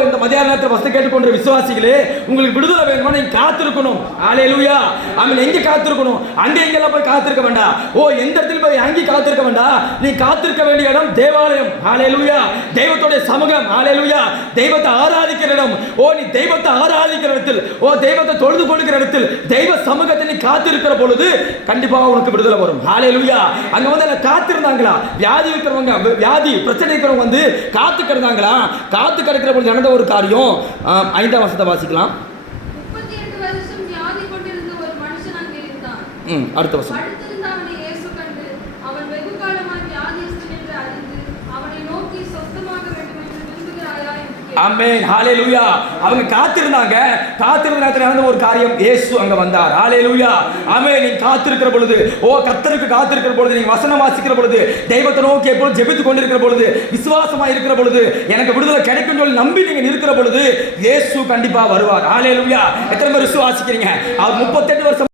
இந்த மதியான நேரத்தில் வசதி கேட்டுக்கொண்ட விசுவாசிகளே, உங்களுக்கு விடுதலை வேணுமா? நீங்க காத்திருக்கணும். ஹல்லேலூயா. ஆமென். எங்க காத்திருக்கணும்? அங்க எங்கெல்லாம் போய் காத்திருக்க வேண்டாம். எந்த இடத்துல போய் அங்கி காத்திருக்க வேண்டாம். நீ காத்திருக்க வேண்டிய இடம் தேவாலயம். ஹல்லேலூயா. தெய்வத்துடைய சமூகம். ஹல்லேலூயா. தெய்வத்தை ஆராதிக்கிற இடம். நீ தெய்வத்தை ஆராதிக்கிற இடத்தில், தெய்வத்தை தொழுது கொள்ளுகிற இடத்தில், தெய்வ சமூகத்தை நீ காத்திருக்கிற பொழுது கண்டிப்பா உனக்கு விடுதலை வரும். ஹல்லேலூயா. அங்க வந்து காத்திருந்தாங்களா? வியாதி இருக்கிறவங்க, வியாதி பிரச்சனை இருக்கிறவங்க வந்து காத்து கிடந்தாங்களா? காத்து கிடக்கிற பொழுது ஒரு காரியம் 5ஆம் வசனத்தை வாசிக்கலாம். 38 வருஷம் வியாதி கொண்டிருந்த ஒரு மனுஷன் அங்கே இருந்தான். அடுத்த வசனம். படுத்திருந்த அவனை இயேசு கண்டு அவன் வெகு காலமாய் வியாதியஸ்தன் என்று அறிந்து அவனை நோக்கி சொஸ்தமாக வேண்டும் என்று விரும்புகிறாயா என்று கேட்டார். ஆமென். ஹல்லேலூயா. அவங்க காத்திருந்தாங்க. காத்திருந்த நேரத்தில் நடந்த ஒரு காரியம், இயேசு அங்க வந்தார். ஹல்லேலூயா. ஆமென். நீங்க காத்திருக்கிற பொழுது, கர்த்தருக்கு காத்திருக்கிற பொழுது, நீங்க வசனம் வாசிக்கிற பொழுது, தெய்வத்தை நோக்கி எப்பொழுது ஜெபித்துக் கொண்டிருக்கிற பொழுது, விசுவாசமா இருக்கிற பொழுது, எனக்கு விடுதலை கிடைக்கும் சொல்லி நம்பி நீங்க இருக்கிற பொழுது இயேசு கண்டிப்பா வருவார். ஹல்லேலூயா. எத்தனை பேர் விசுவாசிக்கிறீங்க? அவர் 38 வருஷம்